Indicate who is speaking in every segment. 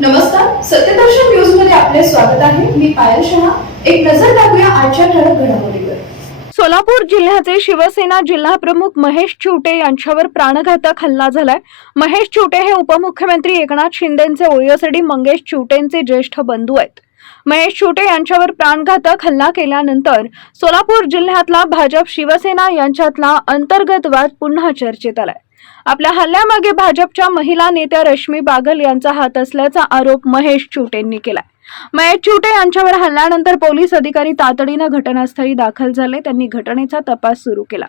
Speaker 1: नमस्कार सत्यदर्शन न्यूजमध्ये आपले स्वागत आहे. मी पायल शहा. एक नजर टाकूया आजच्या ठळक घडामोडीवर.
Speaker 2: सोलापूर जिल्ह्याचे शिवसेना जिल्हा प्रमुख महेश चिवटे यांच्यावर प्राणघातक हल्ला झालाय. महेश चिवटे हे उपमुख्यमंत्री एकनाथ शिंदेचे ओयोसडी मंगेश चिवटेंचे ज्येष्ठ बंधू आहेत. महेश चिवटे यांच्यावर प्राणघातक हल्ला केल्यानंतर सोलापूर जिल्ह्यातला भाजप शिवसेना यांच्यातला अंतर्गत वाद पुन्हा चर्चेत आलाय. आपल्या हल्ल्यामागे भाजपच्या महिला नेत्या रश्मी बागल यांचा हात असल्याचा आरोप महेश चिवटेंनी केलाय. महेश चिवटे यांच्यावर हल्ल्यानंतर पोलीस अधिकारी तातडीनं घटनास्थळी दाखल झाले. त्यांनी घटनेचा तपास सुरू केला.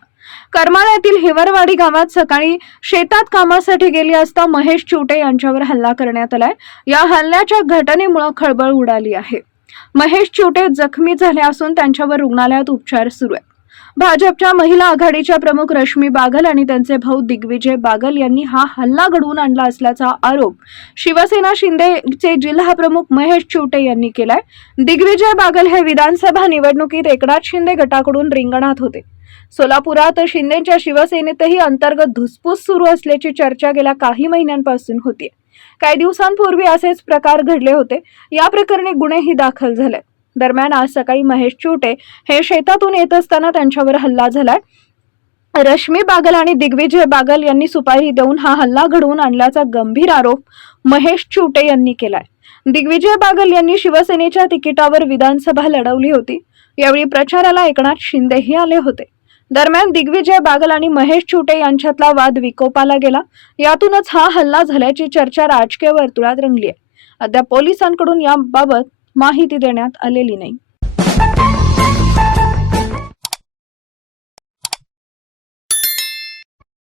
Speaker 2: करमाळा येथील हिवरवाडी गावात सकाळी शेतात कामासाठी गेली असता महेश चिवटे यांच्यावर हल्ला करण्यात आलाय. या हल्ल्याच्या घटनेमुळे खळबळ उडाली आहे. महेश चिवटे जखमी झाले असून त्यांच्यावर रुग्णालयात उपचार सुरू आहेत. भाजपच्या महिला आघाडीच्या प्रमुख रश्मी बागल आणि त्यांचे भाऊ दिग्विजय बागल यांनी हा हल्ला घडवून आणला असल्याचा आरोप शिवसेना शिंदेचे जिल्हा प्रमुख महेश चिवटे यांनी केलाय. दिग्विजय बागल हे विधानसभा निवडणुकीत एकनाथ शिंदे गटाकडून रिंगणात होते. सोलापुरात शिंदेच्या शिवसेनेतही अंतर्गत धुसफूस सुरू असल्याची चर्चा गेल्या काही महिन्यांपासून होती काही दिवसांपूर्वी असेच प्रकार घडले होते. या प्रकरणी गुन्हेही दाखल झाले. दरम्यान आज सकाळी महेश चिवटे हे शेतातून येत असताना त्यांच्यावर हल्ला झालाय. रश्मी बागल आणि दिग्विजय बागल यांनी सुपारी देऊन हा हल्ला घडवून आणल्याचा गंभीर आरोप महेश चुटे यांनी केलाय. दिग्विजय बागल यांनी शिवसेनेच्या तिकिटावर विधानसभा लढवली होती. यावेळी प्रचाराला एकनाथ शिंदेही आले होते. दरम्यान दिग्विजय बागल आणि महेश चिवटे यांच्यातला वाद विकोपाला गेला. यातूनच हा हल्ला झाल्याची चर्चा राजकीय वर्तुळात रंगली आहे अद्याप पोलिसांकडून याबाबत माहिती देण्यात आलेली नाही.